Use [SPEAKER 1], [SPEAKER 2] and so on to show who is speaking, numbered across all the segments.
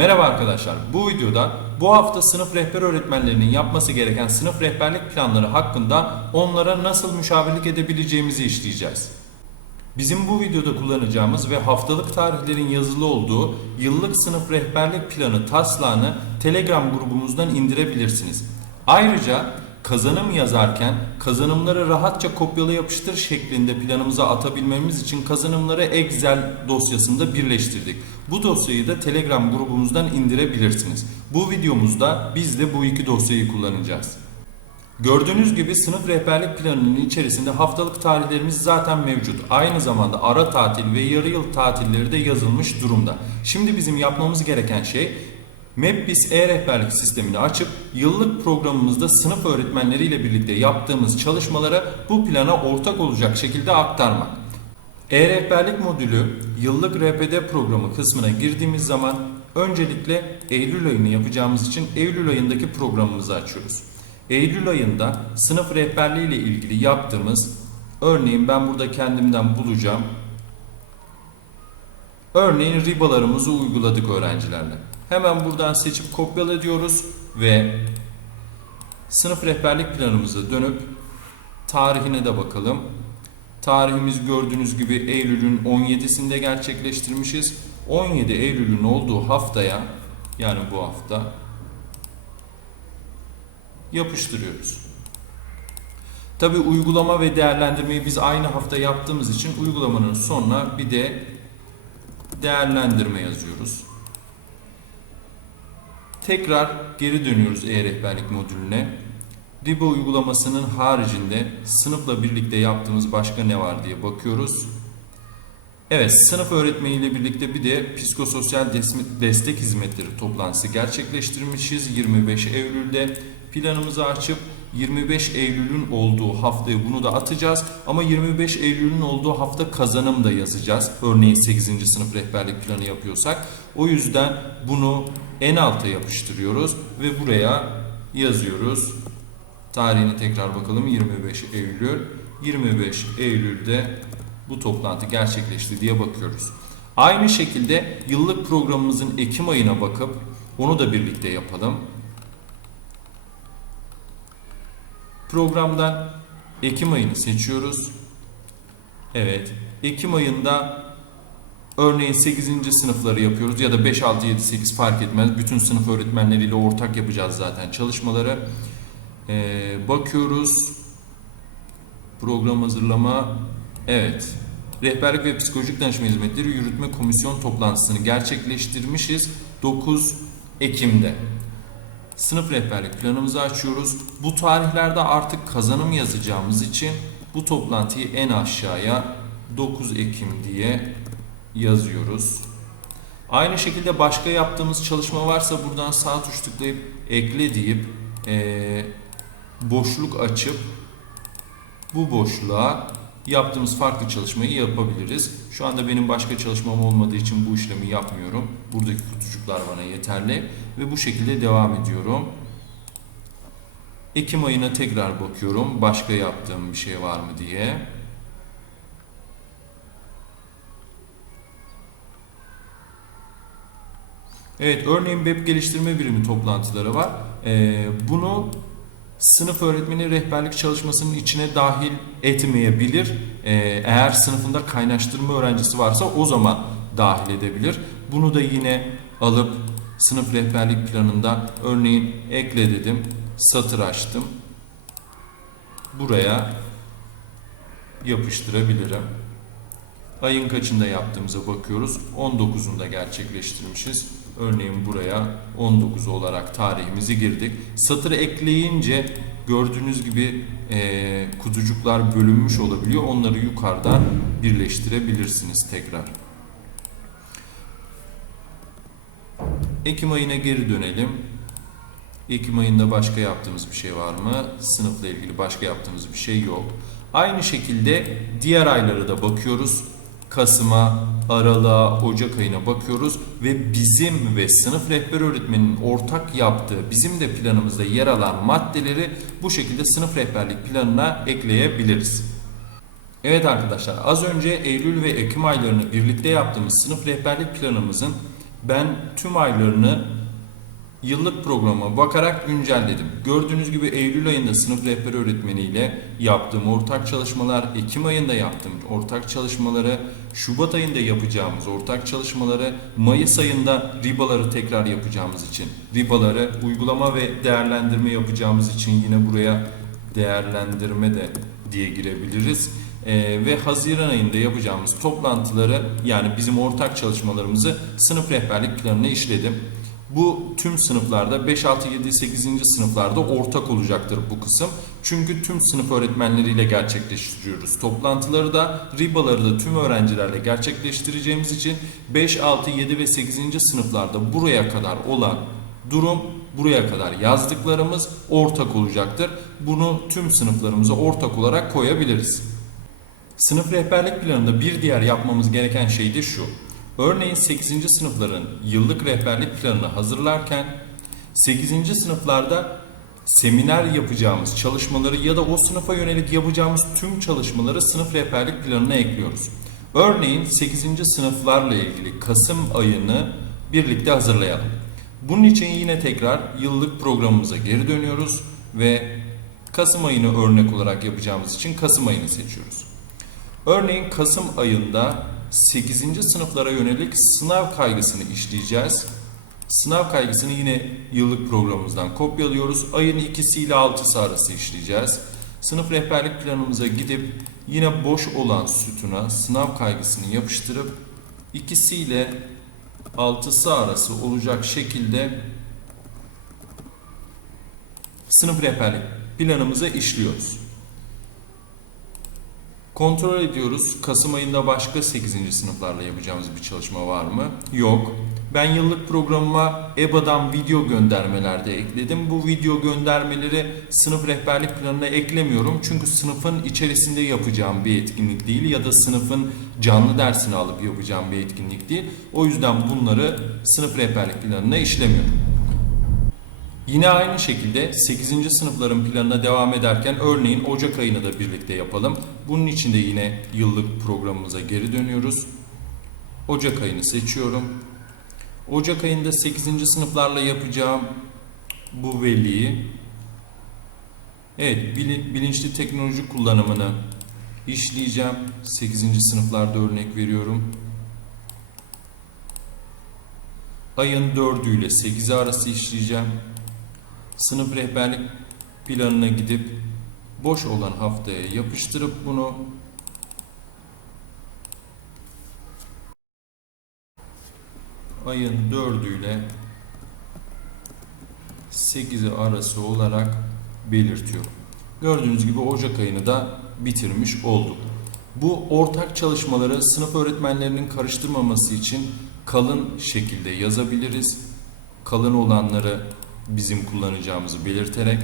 [SPEAKER 1] Merhaba arkadaşlar. Bu videoda bu hafta sınıf rehber öğretmenlerinin yapması gereken sınıf rehberlik planları hakkında onlara nasıl müşavirlik edebileceğimizi işleyeceğiz. Bizim bu videoda kullanacağımız ve haftalık tarihlerin yazılı olduğu yıllık sınıf rehberlik planı taslağını Telegram grubumuzdan indirebilirsiniz. Ayrıca kazanım yazarken kazanımları rahatça kopyala yapıştır şeklinde planımıza atabilmemiz için kazanımları Excel dosyasında birleştirdik. Bu dosyayı da Telegram grubumuzdan indirebilirsiniz. Bu videomuzda biz de bu iki dosyayı kullanacağız. Gördüğünüz gibi sınıf rehberlik planının içerisinde haftalık tarihlerimiz zaten mevcut. Aynı zamanda ara tatil ve yarı yıl tatilleri de yazılmış durumda. Şimdi bizim yapmamız gereken şey MapBiz e-rehberlik sistemini açıp yıllık programımızda sınıf öğretmenleriyle birlikte yaptığımız çalışmalara bu plana ortak olacak şekilde aktarmak. E-rehberlik modülü yıllık RPD programı kısmına girdiğimiz zaman öncelikle Eylül ayını yapacağımız için Eylül ayındaki programımızı açıyoruz. Eylül ayında sınıf rehberliği ile ilgili yaptığımız örneğin ben burada kendimden bulacağım. Örneğin ribalarımızı uyguladık öğrencilerle. Hemen buradan seçip kopyala diyoruz ve sınıf rehberlik planımıza dönüp tarihine de bakalım. Tarihimiz gördüğünüz gibi Eylül'ün 17'sinde gerçekleştirmişiz. 17 Eylül'ün olduğu haftaya yani bu hafta yapıştırıyoruz. Tabi uygulama ve değerlendirmeyi biz aynı hafta yaptığımız için uygulamanın sonuna bir de değerlendirme yazıyoruz. Tekrar geri dönüyoruz e-rehberlik modülüne. Riba uygulamasının haricinde sınıfla birlikte yaptığımız başka ne var diye bakıyoruz. Evet, sınıf öğretmeniyle birlikte bir de psikososyal des- destek hizmetleri toplantısı gerçekleştirmişiz 25 Eylül'de. Planımızı açıp 25 Eylül'ün olduğu haftaya bunu da atacağız. Ama 25 Eylül'ün olduğu hafta kazanım da yazacağız. Örneğin 8. sınıf rehberlik planı yapıyorsak. O yüzden bunu en alta yapıştırıyoruz ve buraya yazıyoruz. Tarihini tekrar bakalım 25 Eylül. 25 Eylül'de bu toplantı gerçekleşti diye bakıyoruz. Aynı şekilde yıllık programımızın Ekim ayına bakıp onu da birlikte yapalım. Programdan Ekim ayını seçiyoruz. Evet, Ekim ayında örneğin 8. sınıfları yapıyoruz ya da 5, 6, 7, 8 fark etmez. Bütün sınıf öğretmenleriyle ortak yapacağız zaten çalışmaları. Ee, bakıyoruz. Program hazırlama. Evet. Rehberlik ve Psikolojik Danışma Hizmetleri Yürütme Komisyon toplantısını gerçekleştirmişiz 9 Ekim'de. Sınıf rehberlik planımızı açıyoruz. Bu tarihlerde artık kazanım yazacağımız için bu toplantıyı en aşağıya 9 Ekim diye yazıyoruz. Aynı şekilde başka yaptığımız çalışma varsa buradan sağ tuş tıklayıp ekle deyip eee, boşluk açıp bu boşluğa yaptığımız farklı çalışmayı yapabiliriz. Şu anda benim başka çalışmam olmadığı için bu işlemi yapmıyorum. Buradaki kutucuklar bana yeterli ve bu şekilde devam ediyorum. Ekim ayına tekrar bakıyorum. Başka yaptığım bir şey var mı diye. Evet, örneğin web geliştirme birimi toplantıları var. Ee, bunu sınıf öğretmeni rehberlik çalışmasının içine dahil etmeyebilir. Ee, eğer sınıfında kaynaştırma öğrencisi varsa o zaman dahil edebilir. Bunu da yine alıp sınıf rehberlik planında örneğin ekle dedim, satır açtım. Buraya yapıştırabilirim. Ayın kaçında yaptığımıza bakıyoruz. 19'unda gerçekleştirmişiz. Örneğin buraya 19 olarak tarihimizi girdik. Satırı ekleyince gördüğünüz gibi eee kutucuklar bölünmüş olabiliyor. Onları yukarıdan birleştirebilirsiniz tekrar. Ekim ayına geri dönelim. Ekim ayında başka yaptığımız bir şey var mı? Sınıfla ilgili başka yaptığımız bir şey yok. Aynı şekilde diğer aylara da bakıyoruz. Kasım'a, Aralık'a, Ocak ayına bakıyoruz ve bizim ve sınıf rehber öğretmeninin ortak yaptığı, bizim de planımızda yer alan maddeleri bu şekilde sınıf rehberlik planına ekleyebiliriz. Evet arkadaşlar az önce Eylül ve Ekim aylarını birlikte yaptığımız sınıf rehberlik planımızın Ben tüm aylarını yıllık programa bakarak güncelledim. Gördüğünüz gibi Eylül ayında sınıf rehber öğretmeniyle yaptığım ortak çalışmalar, Ekim ayında yaptığım ortak çalışmaları, Şubat ayında yapacağımız ortak çalışmaları, Mayıs ayında ribaları tekrar yapacağımız için, ribaları uygulama ve değerlendirme yapacağımız için yine buraya değerlendirme de diye girebiliriz. Ee, ve Haziran ayında yapacağımız toplantıları yani bizim ortak çalışmalarımızı sınıf rehberlik planına işledim. Bu tüm sınıflarda 5, 6, 7, 8. sınıflarda ortak olacaktır bu kısım. Çünkü tüm sınıf öğretmenleriyle gerçekleştiriyoruz. Toplantıları da, ribaları da tüm öğrencilerle gerçekleştireceğimiz için 5, 6, 7 ve 8. sınıflarda buraya kadar olan durum buraya kadar yazdıklarımız ortak olacaktır. Bunu tüm sınıflarımıza ortak olarak koyabiliriz. Sınıf rehberlik planında bir diğer yapmamız gereken şey de şu. Örneğin 8. sınıfların yıllık rehberlik planını hazırlarken 8. sınıflarda seminer yapacağımız çalışmaları ya da o sınıfa yönelik yapacağımız tüm çalışmaları sınıf rehberlik planına ekliyoruz. Örneğin 8. sınıflarla ilgili Kasım ayını birlikte hazırlayalım. Bunun için yine tekrar yıllık programımıza geri dönüyoruz ve Kasım ayını örnek olarak yapacağımız için Kasım ayını seçiyoruz. Örneğin Kasım ayında 8. sınıflara yönelik sınav kaygısını işleyeceğiz. Sınav kaygısını yine yıllık programımızdan kopyalıyoruz. Ayın 2'si ile 6'sı arası işleyeceğiz. Sınıf rehberlik planımıza gidip yine boş olan sütuna sınav kaygısını yapıştırıp ikisi ile 6'sı arası olacak şekilde sınıf rehberlik planımıza işliyoruz. Kontrol ediyoruz. Kasım ayında başka 8. sınıflarla yapacağımız bir çalışma var mı? Yok. Ben yıllık programıma EBA'dan video göndermeler de ekledim. Bu video göndermeleri sınıf rehberlik planına eklemiyorum. Çünkü sınıfın içerisinde yapacağım bir etkinlik değil ya da sınıfın canlı dersini alıp yapacağım bir etkinlik değil. O yüzden bunları sınıf rehberlik planına işlemiyorum. Yine aynı şekilde 8. sınıfların planına devam ederken örneğin Ocak ayını da birlikte yapalım. Bunun için de yine yıllık programımıza geri dönüyoruz. Ocak ayını seçiyorum. Ocak ayında 8. sınıflarla yapacağım bu veliyi Evet, bili- bilinçli teknoloji kullanımını işleyeceğim. 8. sınıflarda örnek veriyorum. Ayın 4'ü ile 8'i arası işleyeceğim sınıf rehberlik planına gidip boş olan haftaya yapıştırıp bunu ayın 4'ü ile 8'i arası olarak belirtiyorum. Gördüğünüz gibi Ocak ayını da bitirmiş olduk. Bu ortak çalışmaları sınıf öğretmenlerinin karıştırmaması için kalın şekilde yazabiliriz. Kalın olanları bizim kullanacağımızı belirterek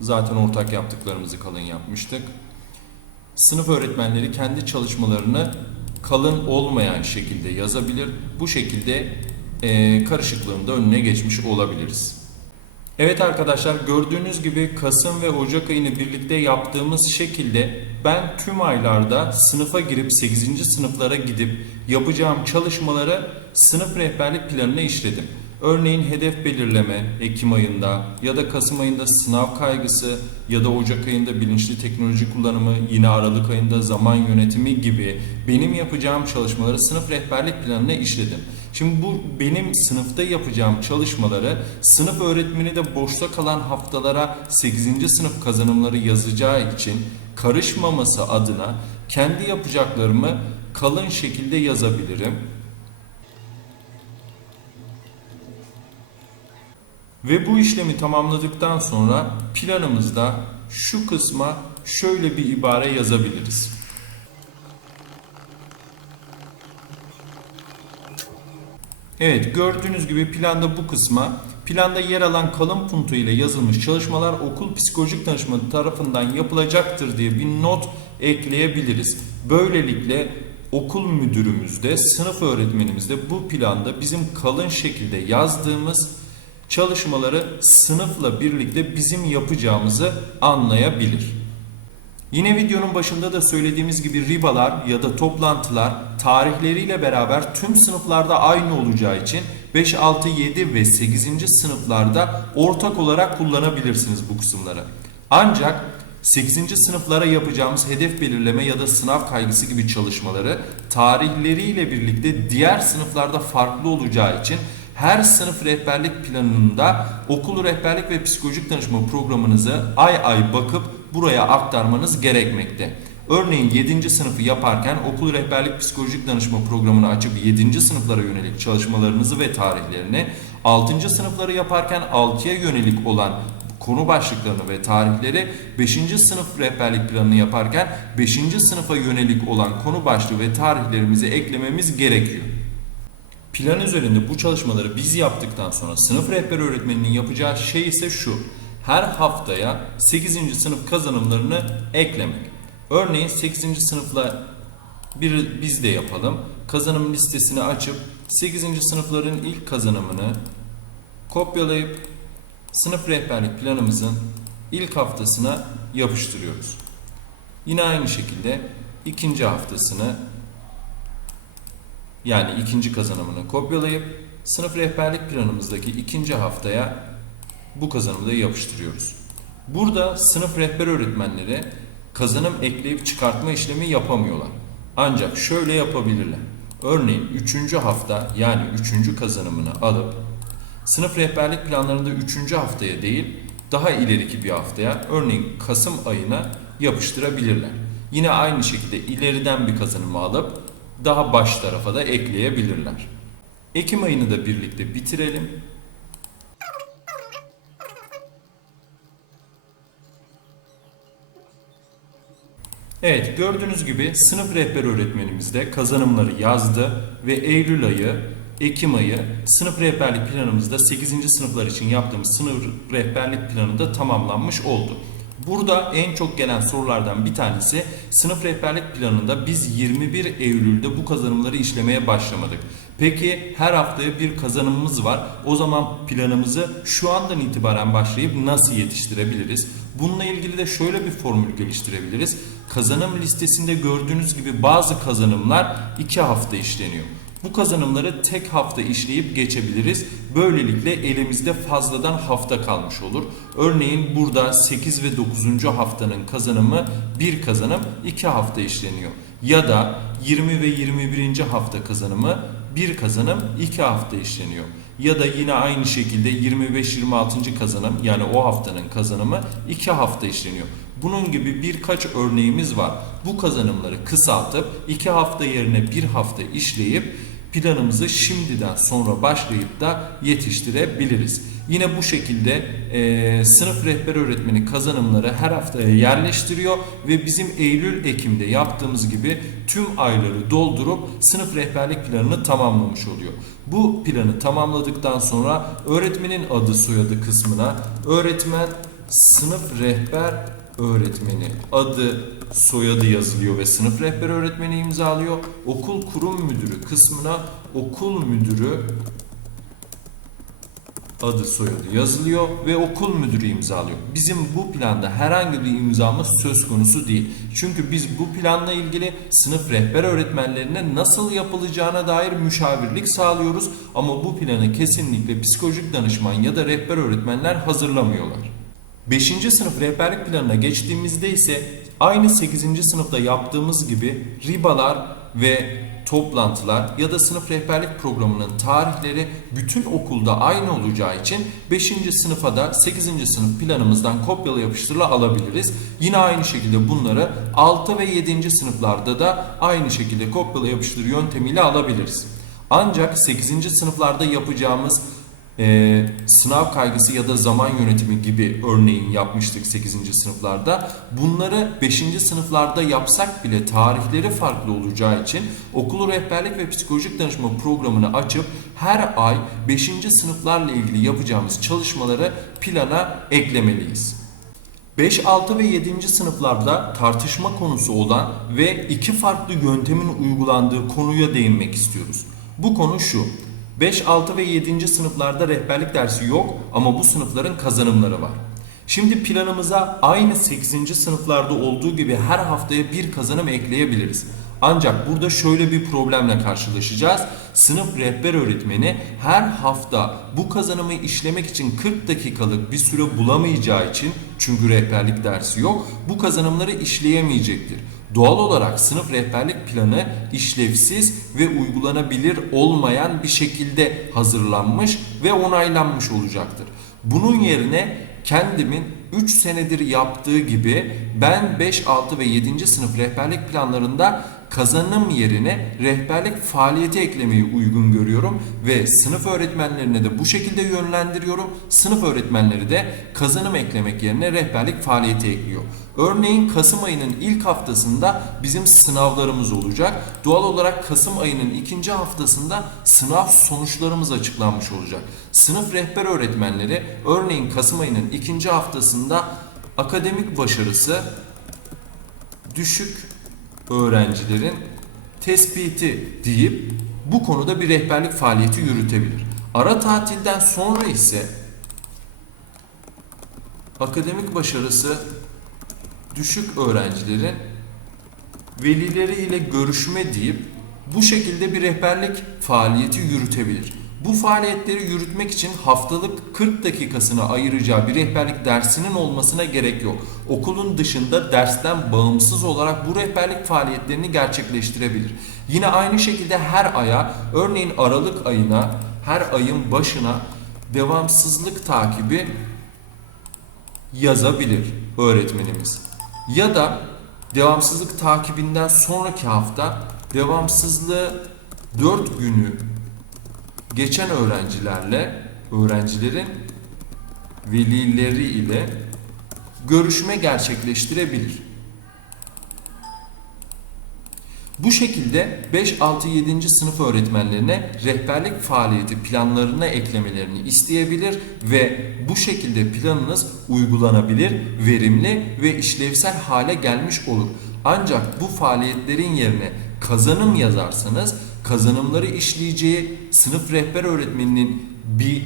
[SPEAKER 1] zaten ortak yaptıklarımızı kalın yapmıştık. Sınıf öğretmenleri kendi çalışmalarını kalın olmayan şekilde yazabilir. Bu şekilde eee karışıklığın da önüne geçmiş olabiliriz. Evet arkadaşlar gördüğünüz gibi Kasım ve Ocak ayını birlikte yaptığımız şekilde ben tüm aylarda sınıfa girip 8. sınıflara gidip yapacağım çalışmaları sınıf rehberlik planına işledim. Örneğin hedef belirleme Ekim ayında ya da Kasım ayında sınav kaygısı ya da Ocak ayında bilinçli teknoloji kullanımı yine Aralık ayında zaman yönetimi gibi benim yapacağım çalışmaları sınıf rehberlik planına işledim. Şimdi bu benim sınıfta yapacağım çalışmaları sınıf öğretmeni de boşta kalan haftalara 8. sınıf kazanımları yazacağı için karışmaması adına kendi yapacaklarımı kalın şekilde yazabilirim. Ve bu işlemi tamamladıktan sonra planımızda şu kısma şöyle bir ibare yazabiliriz. Evet gördüğünüz gibi planda bu kısma planda yer alan kalın puntu ile yazılmış çalışmalar okul psikolojik danışmanı tarafından yapılacaktır diye bir not ekleyebiliriz. Böylelikle okul müdürümüz de sınıf öğretmenimiz de bu planda bizim kalın şekilde yazdığımız çalışmaları sınıfla birlikte bizim yapacağımızı anlayabilir. Yine videonun başında da söylediğimiz gibi ribalar ya da toplantılar tarihleriyle beraber tüm sınıflarda aynı olacağı için 5, 6, 7 ve 8. sınıflarda ortak olarak kullanabilirsiniz bu kısımları. Ancak 8. sınıflara yapacağımız hedef belirleme ya da sınav kaygısı gibi çalışmaları tarihleriyle birlikte diğer sınıflarda farklı olacağı için her sınıf rehberlik planında okul rehberlik ve psikolojik danışma programınızı ay ay bakıp buraya aktarmanız gerekmekte. Örneğin 7. sınıfı yaparken okul rehberlik psikolojik danışma programını açıp 7. sınıflara yönelik çalışmalarınızı ve tarihlerini, 6. sınıfları yaparken 6'ya yönelik olan konu başlıklarını ve tarihleri 5. sınıf rehberlik planını yaparken 5. sınıfa yönelik olan konu başlığı ve tarihlerimizi eklememiz gerekiyor. Plan üzerinde bu çalışmaları biz yaptıktan sonra sınıf rehber öğretmeninin yapacağı şey ise şu. Her haftaya 8. sınıf kazanımlarını eklemek. Örneğin 8. sınıfla bir biz de yapalım. Kazanım listesini açıp 8. sınıfların ilk kazanımını kopyalayıp sınıf rehberlik planımızın ilk haftasına yapıştırıyoruz. Yine aynı şekilde ikinci haftasını yani ikinci kazanımını kopyalayıp sınıf rehberlik planımızdaki ikinci haftaya bu kazanımı da yapıştırıyoruz. Burada sınıf rehber öğretmenleri kazanım ekleyip çıkartma işlemi yapamıyorlar. Ancak şöyle yapabilirler. Örneğin 3. hafta yani 3. kazanımını alıp sınıf rehberlik planlarında 3. haftaya değil daha ileriki bir haftaya örneğin Kasım ayına yapıştırabilirler. Yine aynı şekilde ileriden bir kazanımı alıp daha baş tarafa da ekleyebilirler. Ekim ayını da birlikte bitirelim. Evet gördüğünüz gibi sınıf rehber öğretmenimiz de kazanımları yazdı ve Eylül ayı, Ekim ayı sınıf rehberlik planımızda 8. sınıflar için yaptığımız sınıf rehberlik planı da tamamlanmış oldu. Burada en çok gelen sorulardan bir tanesi sınıf rehberlik planında biz 21 Eylül'de bu kazanımları işlemeye başlamadık. Peki her haftaya bir kazanımımız var. O zaman planımızı şu andan itibaren başlayıp nasıl yetiştirebiliriz? Bununla ilgili de şöyle bir formül geliştirebiliriz. Kazanım listesinde gördüğünüz gibi bazı kazanımlar 2 hafta işleniyor. Bu kazanımları tek hafta işleyip geçebiliriz. Böylelikle elimizde fazladan hafta kalmış olur. Örneğin burada 8 ve 9. haftanın kazanımı bir kazanım 2 hafta işleniyor. Ya da 20 ve 21. hafta kazanımı bir kazanım 2 hafta işleniyor. Ya da yine aynı şekilde 25-26. kazanım yani o haftanın kazanımı 2 hafta işleniyor. Bunun gibi birkaç örneğimiz var. Bu kazanımları kısaltıp 2 hafta yerine 1 hafta işleyip planımızı şimdiden sonra başlayıp da yetiştirebiliriz. Yine bu şekilde e, sınıf rehber öğretmeni kazanımları her haftaya yerleştiriyor ve bizim Eylül-Ekim'de yaptığımız gibi tüm ayları doldurup sınıf rehberlik planını tamamlamış oluyor. Bu planı tamamladıktan sonra öğretmenin adı soyadı kısmına öğretmen sınıf rehber öğretmeni adı soyadı yazılıyor ve sınıf rehber öğretmeni imzalıyor. Okul kurum müdürü kısmına okul müdürü adı soyadı yazılıyor ve okul müdürü imzalıyor. Bizim bu planda herhangi bir imzamız söz konusu değil. Çünkü biz bu planla ilgili sınıf rehber öğretmenlerine nasıl yapılacağına dair müşavirlik sağlıyoruz ama bu planı kesinlikle psikolojik danışman ya da rehber öğretmenler hazırlamıyorlar. 5. sınıf rehberlik planına geçtiğimizde ise aynı 8. sınıfta yaptığımız gibi ribalar ve toplantılar ya da sınıf rehberlik programının tarihleri bütün okulda aynı olacağı için 5. sınıfa da 8. sınıf planımızdan kopyala yapıştırla alabiliriz. Yine aynı şekilde bunları 6 ve 7. sınıflarda da aynı şekilde kopyala yapıştır yöntemiyle alabiliriz. Ancak 8. sınıflarda yapacağımız e, sınav kaygısı ya da zaman yönetimi gibi örneğin yapmıştık 8. sınıflarda. Bunları 5. sınıflarda yapsak bile tarihleri farklı olacağı için okul rehberlik ve psikolojik danışma programını açıp her ay 5. sınıflarla ilgili yapacağımız çalışmaları plana eklemeliyiz. 5, 6 ve 7. sınıflarda tartışma konusu olan ve iki farklı yöntemin uygulandığı konuya değinmek istiyoruz. Bu konu şu. 5, 6 ve 7. sınıflarda rehberlik dersi yok ama bu sınıfların kazanımları var. Şimdi planımıza aynı 8. sınıflarda olduğu gibi her haftaya bir kazanım ekleyebiliriz. Ancak burada şöyle bir problemle karşılaşacağız. Sınıf rehber öğretmeni her hafta bu kazanımı işlemek için 40 dakikalık bir süre bulamayacağı için çünkü rehberlik dersi yok, bu kazanımları işleyemeyecektir. Doğal olarak sınıf rehberlik planı işlevsiz ve uygulanabilir olmayan bir şekilde hazırlanmış ve onaylanmış olacaktır. Bunun yerine kendimin 3 senedir yaptığı gibi ben 5, 6 ve 7. sınıf rehberlik planlarında kazanım yerine rehberlik faaliyeti eklemeyi uygun görüyorum ve sınıf öğretmenlerine de bu şekilde yönlendiriyorum. Sınıf öğretmenleri de kazanım eklemek yerine rehberlik faaliyeti ekliyor. Örneğin Kasım ayının ilk haftasında bizim sınavlarımız olacak. Doğal olarak Kasım ayının ikinci haftasında sınav sonuçlarımız açıklanmış olacak. Sınıf rehber öğretmenleri örneğin Kasım ayının ikinci haftasında akademik başarısı düşük öğrencilerin tespiti deyip bu konuda bir rehberlik faaliyeti yürütebilir. Ara tatilden sonra ise akademik başarısı düşük öğrencilerin velileriyle görüşme deyip bu şekilde bir rehberlik faaliyeti yürütebilir. Bu faaliyetleri yürütmek için haftalık 40 dakikasını ayıracağı bir rehberlik dersinin olmasına gerek yok. Okulun dışında dersten bağımsız olarak bu rehberlik faaliyetlerini gerçekleştirebilir. Yine aynı şekilde her aya, örneğin Aralık ayına, her ayın başına devamsızlık takibi yazabilir öğretmenimiz. Ya da devamsızlık takibinden sonraki hafta devamsızlığı 4 günü geçen öğrencilerle öğrencilerin velileri ile görüşme gerçekleştirebilir. Bu şekilde 5, 6, 7. sınıf öğretmenlerine rehberlik faaliyeti planlarına eklemelerini isteyebilir ve bu şekilde planınız uygulanabilir, verimli ve işlevsel hale gelmiş olur. Ancak bu faaliyetlerin yerine kazanım yazarsanız kazanımları işleyeceği sınıf rehber öğretmeninin bir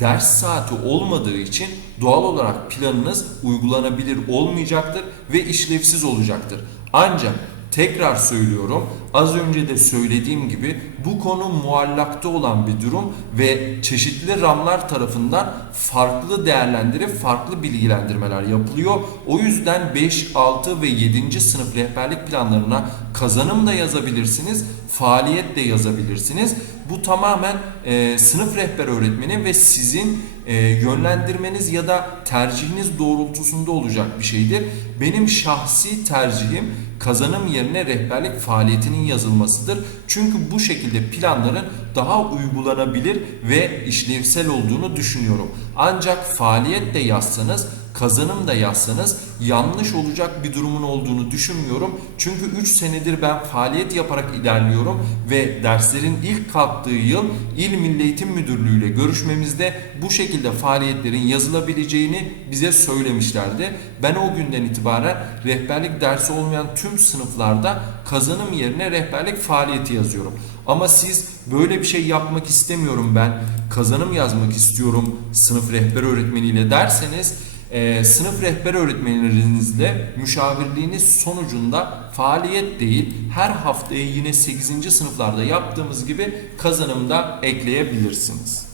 [SPEAKER 1] ders saati olmadığı için doğal olarak planınız uygulanabilir olmayacaktır ve işlevsiz olacaktır. Ancak tekrar söylüyorum az önce de söylediğim gibi bu konu muallakta olan bir durum ve çeşitli ramlar tarafından farklı değerlendirip farklı bilgilendirmeler yapılıyor. O yüzden 5, 6 ve 7. sınıf rehberlik planlarına kazanım da yazabilirsiniz, faaliyet de yazabilirsiniz. Bu tamamen e, sınıf rehber öğretmeni ve sizin e, yönlendirmeniz ya da tercihiniz doğrultusunda olacak bir şeydir. Benim şahsi tercihim kazanım yerine rehberlik faaliyetinin yazılmasıdır. Çünkü bu şekilde planların daha uygulanabilir ve işlevsel olduğunu düşünüyorum. Ancak faaliyet de yazsanız kazanım da yazsanız yanlış olacak bir durumun olduğunu düşünmüyorum. Çünkü 3 senedir ben faaliyet yaparak ilerliyorum ve derslerin ilk kalktığı yıl İl Milli Eğitim Müdürlüğü ile görüşmemizde bu şekilde faaliyetlerin yazılabileceğini bize söylemişlerdi. Ben o günden itibaren rehberlik dersi olmayan tüm sınıflarda kazanım yerine rehberlik faaliyeti yazıyorum. Ama siz böyle bir şey yapmak istemiyorum ben, kazanım yazmak istiyorum sınıf rehber öğretmeniyle derseniz e, sınıf rehber öğretmenlerinizle müşavirliğiniz sonucunda faaliyet değil her haftaya yine 8. sınıflarda yaptığımız gibi kazanımda ekleyebilirsiniz.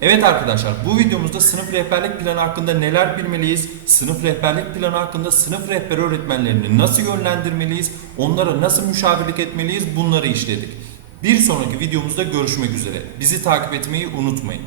[SPEAKER 1] Evet arkadaşlar bu videomuzda sınıf rehberlik planı hakkında neler bilmeliyiz? Sınıf rehberlik planı hakkında sınıf rehber öğretmenlerini nasıl yönlendirmeliyiz? Onlara nasıl müşavirlik etmeliyiz? Bunları işledik. Bir sonraki videomuzda görüşmek üzere. Bizi takip etmeyi unutmayın.